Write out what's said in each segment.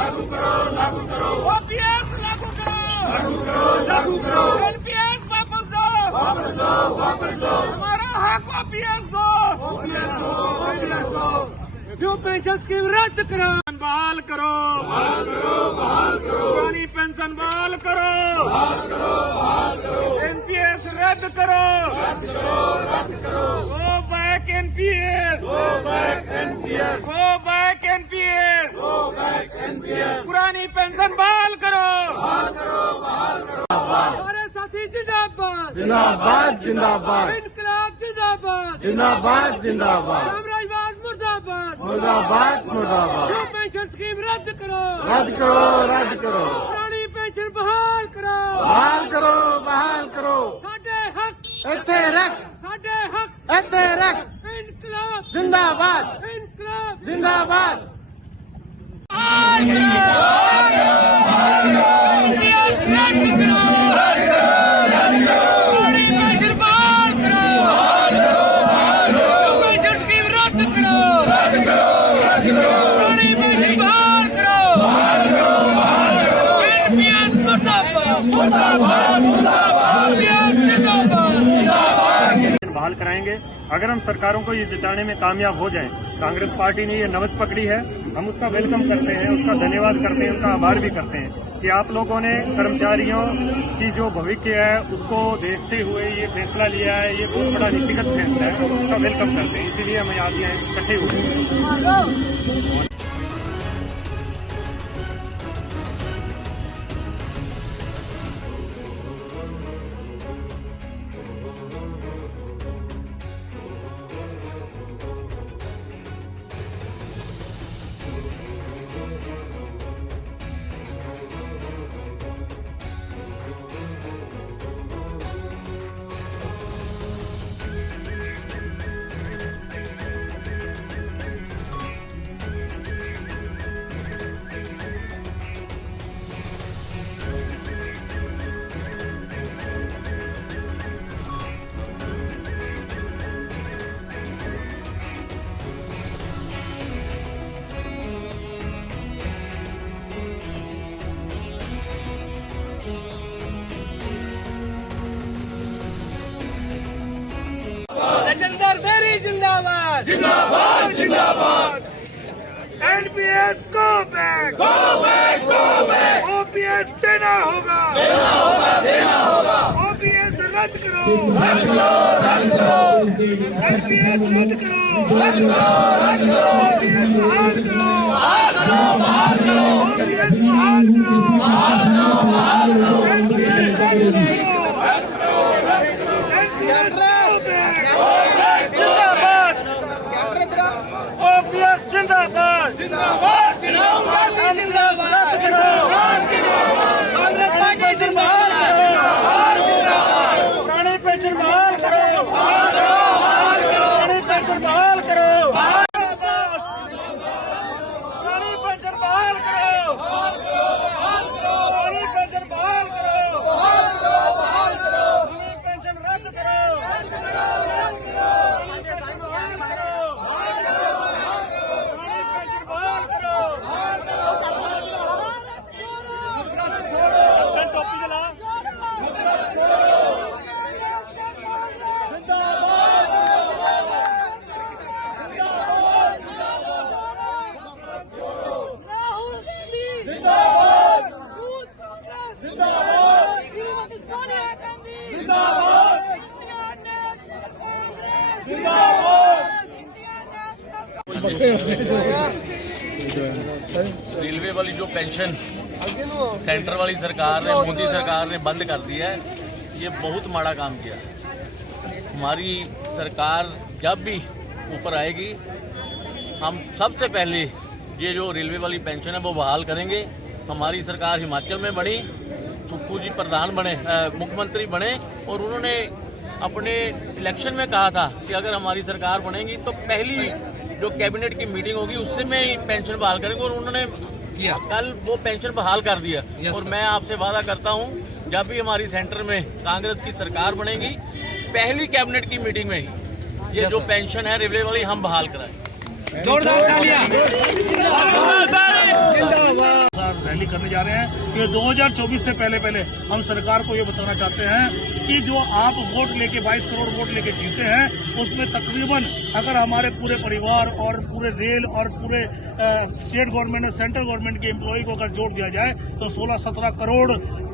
लागू करो, लागू करो। ओपीएस लागू करो, लागू करो, लागू करो। एनपीएस वापस दो, वापस दो, वापस दो। हमारा हक ओपीएस दो, ओपीएस दो, ओपीएस दो। न्यू पेंशन स्कीम रद्द करो, बहाल करो, बहाल करो, बहाल करो। पुरानी पेंशन बहाल करो, बहाल करो, बहाल करो। एनपीएस रद्द करो, रद्द करो, रद्द करो। Go back NPS, go back NPS, go back NPS, go back NPS. पुरानी पेंशन बहाल करो, बहाल करो, बहाल करो। हमारे साथी जिंदाबाद, जिंदाबाद, जिंदाबाद, इनकलाब जिंदाबाद, जिंदाबाद, जिंदाबाद, साम्राज्यवाद मुर्दाबाद, मुर्दाबाद, मुर्दाबाद। न्यू पेंशन स्कीम रद्द करो, रद्द करो, रद्द करो। पुरानी पेंशन बहाल करो, बहाल करो, बहाल करो। साडे हक, ਇੱਥੇ ਰੱਖ, साडे हक, ਇੱਥੇ ਰੱਖ। इनकलाब, जिंदाबाद, इनकलाब जिंदाबाद। बहाल कराएंगे। अगर हम सरकारों को ये जचाने में कामयाब हो जाएं, कांग्रेस पार्टी ने ये नवज पकड़ी है, हम उसका वेलकम करते हैं, उसका धन्यवाद करते हैं, उनका आभार भी करते हैं कि आप लोगों ने कर्मचारियों की जो भविष्य है उसको देखते हुए ये फैसला लिया है। ये बहुत बड़ा नीतिगत फैसला है, हम उसका वेलकम करते हैं। इसीलिए हम आज यहाँ इकट्ठे हुए हैं। राजेंद्र मेरी जिंदाबाद, जिंदाबाद, जिंदाबाद। NPS go back, go back, go back. OPS देना होगा, देना होगा, देना होगा। ओपीएस रद्द करो, रद्द करो, रद्द करो। एनपीएस रद्द करो, रद्द करो, रद्द करो। ओपीएस बहाल करो, बहाल करो, बहाल करो। ओपीएस बहाल करो, बहाल करो, बहाल करो। एनपीएस रद्द करो, रद्द करो, रद्द करो। NPS go back, go back, जिंदाबाद, ओपीएस जिंदाबाद, जिंदाबाद, जिंदाबाद। जिंदाबाद, कांग्रेस पार्टी जिंदाबाद, पुरानी पेंशन बहाल करो, पुरानी पेंशन बहाल करो, पुरानी पेंशन बहाल करो, पुरानी पेंशन बहाल करो, पुरानी पेंशन रद्द करो, पुरानी पेंशन बहाल करो, पुरानी पेंशन बहाल करो। टोपी जला राहुल गांधी जिंदाबाद, यूथ कांग्रेस जिंदाबाद, श्रीमती सोनिया गांधी जिंदाबाद, इंडियन नेशनल कांग्रेस जिंदाबाद, इंडियन नेशनल। रेलवे वाली जो पेंशन सेंटर वाली सरकार ने, मोदी सरकार ने बंद कर दी है, ये बहुत माड़ा काम किया। हमारी सरकार जब भी ऊपर आएगी, हम सबसे पहले ये जो रेलवे वाली पेंशन है वो बहाल करेंगे। हमारी सरकार हिमाचल में बनी, सुक्खू जी प्रधान बने, मुख्यमंत्री बने, और उन्होंने अपने इलेक्शन में कहा था कि अगर हमारी सरकार बनेगी तो पहली जो कैबिनेट की मीटिंग होगी उससे में पेंशन बहाल करेंगे, और उन्होंने किया। कल वो पेंशन बहाल कर दिया। और मैं आपसे वादा करता हूं, जब भी हमारी सेंटर में कांग्रेस की सरकार बनेगी, पहली कैबिनेट की मीटिंग में ही ये जो पेंशन है रेलवे वाली हम बहाल कराएं। जोरदार तालियां। करने जा रहे हैं कि 2024 से पहले हम सरकार को ये बताना चाहते हैं कि जो आप वोट लेके 22 करोड़ वोट लेके जीते हैं, उसमें तकरीबन अगर हमारे पूरे परिवार और पूरे रेल और पूरे स्टेट गवर्नमेंट और सेंट्रल गवर्नमेंट के एम्प्लॉय को अगर जोड़ दिया जाए तो 16-17 करोड़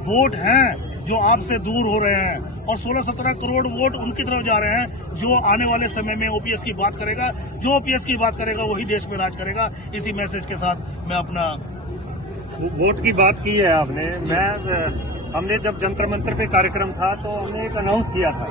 वोट हैं जो आपसे दूर हो रहे हैं, और 16-17 करोड़ वोट उनकी तरफ जा रहे हैं जो आने वाले समय में ओपीएस की बात करेगा। जो ओपीएस की बात करेगा वही देश में राज करेगा। इसी मैसेज के साथ मैं अपना वोट की बात की है आपने। हमने जब जंतर मंतर पे कार्यक्रम था तो हमने एक अनाउंस किया था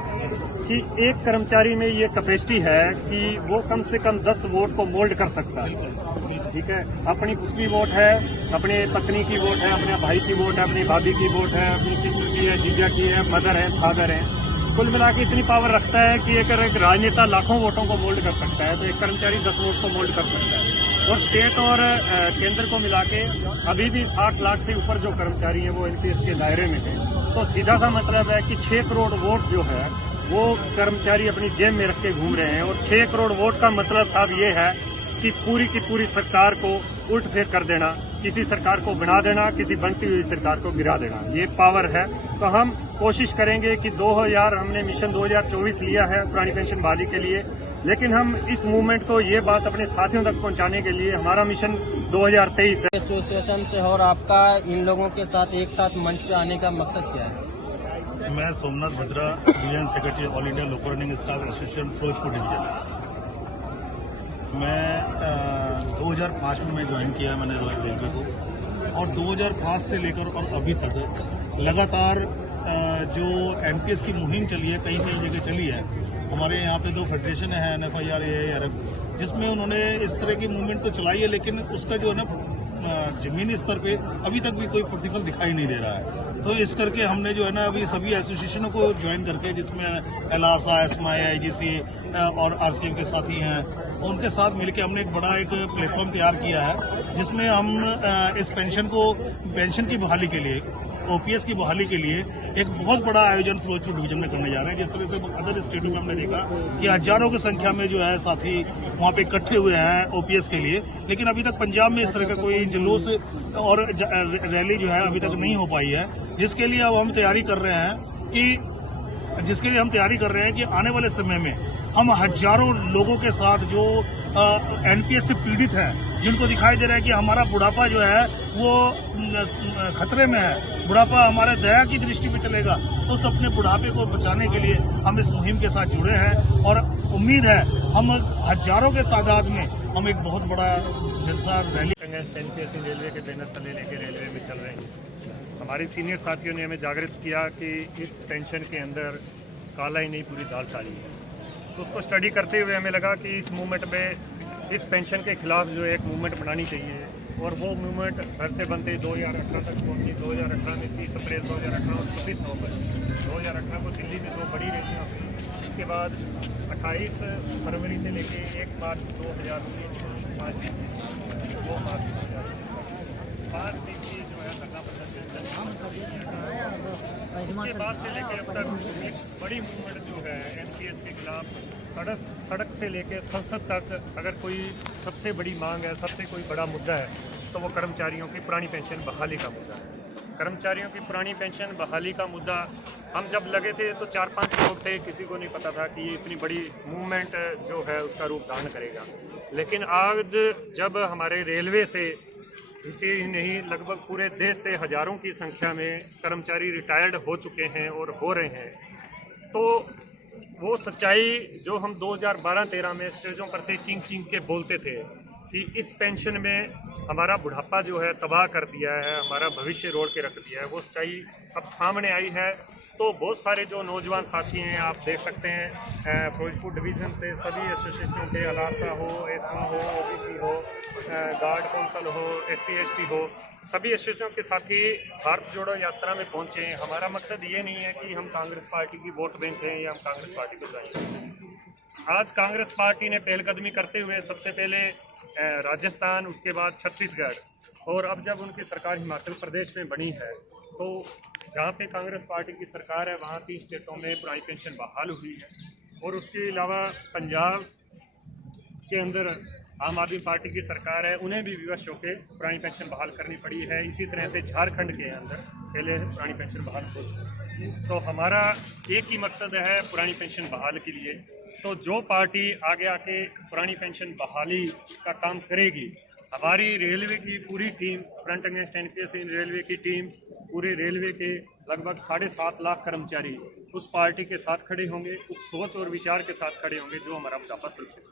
कि एक कर्मचारी में ये कैपेसिटी है कि वो कम से कम 10 वोट को मोल्ड कर सकता है। ठीक है, अपनी उसकी वोट है, अपने पत्नी की वोट है, अपने भाई की वोट है, अपनी भाभी की वोट है, अपनी सिस्टर की है, जीजा की है, मदर है, फादर है। कुल मिला के इतनी पावर रखता है कि अगर एक राजनेता लाखों वोटों को मोल्ड कर सकता है तो एक कर्मचारी 10 वोट को मोल्ड कर सकता है। और स्टेट और केंद्र को मिला के अभी भी 60 लाख से ऊपर जो कर्मचारी हैं वो एनपीएस के दायरे में हैं। तो सीधा सा मतलब है कि 6 करोड़ वोट जो है वो कर्मचारी अपनी जेब में रख के घूम रहे हैं। और 6 करोड़ वोट का मतलब साहब ये है कि पूरी की पूरी सरकार को उल्ट फेर कर देना, किसी सरकार को बना देना, किसी बनती हुई सरकार को गिरा देना, ये पावर है। तो हम कोशिश करेंगे कि हमने मिशन 2024 लिया है पुरानी पेंशन बहाली के लिए, लेकिन हम इस मूवमेंट को ये बात अपने साथियों तक पहुंचाने के लिए हमारा मिशन 2023 है। एसोसिएशन से और आपका इन लोगों के साथ एक साथ मंच पे आने का मकसद क्या है? मैं Somnath Bhadra, division secretary all India loco running staff association Firozpur division. मैं 2005 में मैं ज्वाइन किया मैंने रॉयल रेलवे को, और 2005 से लेकर और अभी तक लगातार जो एनपीएस की मुहिम चली है, कई जगह चली है। हमारे यहाँ पे 2 फेडरेशन है, एनएफआईआर, एआईआरएफ, जिसमें उन्होंने इस तरह की मूवमेंट तो चलाई है, लेकिन उसका जो है ना जमीनी स्तर पे अभी तक भी कोई प्रतिफल दिखाई नहीं दे रहा है। तो इस करके हमने जो है ना अभी सभी एसोसिएशनों को ज्वाइन करके, जिसमें एलासा, एस्माई, आईजीसी और आरसीएम के साथी हैं, उनके साथ मिलकर हमने एक बड़ा प्लेटफॉर्म तैयार किया है, जिसमें हम इस पेंशन की बहाली के लिए, ओपीएस की बहाली के लिए एक बहुत बड़ा आयोजन फिरोजपुर डिवीजन में करने जा रहे हैं। जिस तरह से अदर स्टेटों में हमने देखा कि हजारों की संख्या में जो है साथी वहाँ पे इकट्ठे हुए हैं ओपीएस के लिए, लेकिन अभी तक पंजाब में इस तरह का कोई जुलूस और रैली जो है अभी तक नहीं हो पाई है, जिसके लिए अब हम तैयारी कर रहे हैं कि आने वाले समय में हम हजारों लोगों के साथ जो एनपीएस से पीड़ित हैं, जिनको दिखाई दे रहा है कि हमारा बुढ़ापा जो है वो खतरे में है, बुढ़ापा हमारे दया की दृष्टि में चलेगा, उस अपने बुढ़ापे को बचाने के लिए हम इस मुहिम के साथ जुड़े हैं। और उम्मीद है हम हजारों के तादाद में हम एक बहुत बड़ा जलसा रैली एनपीएस रेलवे के बैनर तले लेके रेलवे में चल रहे हैं। हमारे सीनियर साथियों ने हमें जागृत किया कि इस पेंशन के अंदर काला ही नहीं पूरी दाल काली है। तो उसको स्टडी करते हुए हमें लगा कि इस मूवमेंट में इस पेंशन के खिलाफ जो है एक मूवमेंट बनानी चाहिए, और वो मूवमेंट बढ़ते बनते 2018 तक पहुँची। 2018 में 30 अप्रैल 2018 और 26 नवंबर 2018 को दिल्ली में 2 बड़ी रैलियाँ हुई। इसके बाद 28 फरवरी से लेके 1 मार्च 2019 2 मार्च 5 दिन की जो है धरना प्रदर्शन उसके बाद से लेकर अब तक एक बड़ी मूवमेंट जो है एनपीएस के खिलाफ सड़क से लेकर संसद तक अगर कोई सबसे बड़ी मांग है, सबसे कोई बड़ा मुद्दा है, तो वो कर्मचारियों की पुरानी पेंशन बहाली का मुद्दा है। कर्मचारियों की पुरानी पेंशन बहाली का मुद्दा हम जब लगे थे तो 4-5 लोग थे, किसी को नहीं पता था कि ये इतनी बड़ी मूवमेंट जो है उसका रूप धारण करेगा। लेकिन आज जब हमारे रेलवे से इसी नहीं लगभग पूरे देश से हजारों की संख्या में कर्मचारी रिटायर्ड हो चुके हैं और हो रहे हैं, तो वो सच्चाई जो हम 2012-13 में स्टेजों पर से चींक चींक के बोलते थे कि इस पेंशन में हमारा बुढ़ापा जो है तबाह कर दिया है, हमारा भविष्य रोड़ के रख दिया है, वो सच्चाई अब सामने आई है। तो बहुत सारे जो नौजवान साथी हैं, आप देख सकते हैं फिरोजपुर डिवीज़न से सभी एसोसिएशनों के, अलासा हो, एस्मा हो, ओबीसी हो, गार्ड काउंसिल हो, SC ST हो, सभी एसोसिएशनों के साथी भारत जोड़ो यात्रा में पहुंचे हैं। हमारा मकसद ये नहीं है कि हम कांग्रेस पार्टी की वोट बैंक हैं या हम कांग्रेस पार्टी को जाएंगे। आज कांग्रेस पार्टी ने पहलकदमी करते हुए सबसे पहले राजस्थान, उसके बाद छत्तीसगढ़, और अब जब उनकी सरकार हिमाचल प्रदेश में बनी है, तो जहाँ पे कांग्रेस पार्टी की सरकार है वहाँ 3 स्टेटों में पुरानी पेंशन बहाल हुई है। और उसके अलावा पंजाब के अंदर आम आदमी पार्टी की सरकार है, उन्हें भी विवश होकर पुरानी पेंशन बहाल करनी पड़ी है। इसी तरह से झारखंड के अंदर पहले पुरानी पेंशन बहाल हो चुकी है। तो हमारा एक ही मकसद है पुरानी पेंशन बहाल के लिए। तो जो पार्टी आगे आके पुरानी पेंशन बहाली का काम करेगी, हमारी रेलवे की पूरी टीम, फ्रंट अगेंस्ट एनपीएस इन रेलवे की टीम, पूरे रेलवे के लगभग 7.5 लाख कर्मचारी उस पार्टी के साथ खड़े होंगे, उस सोच और विचार के साथ खड़े होंगे जो हमारा मुद्दा पसंद है।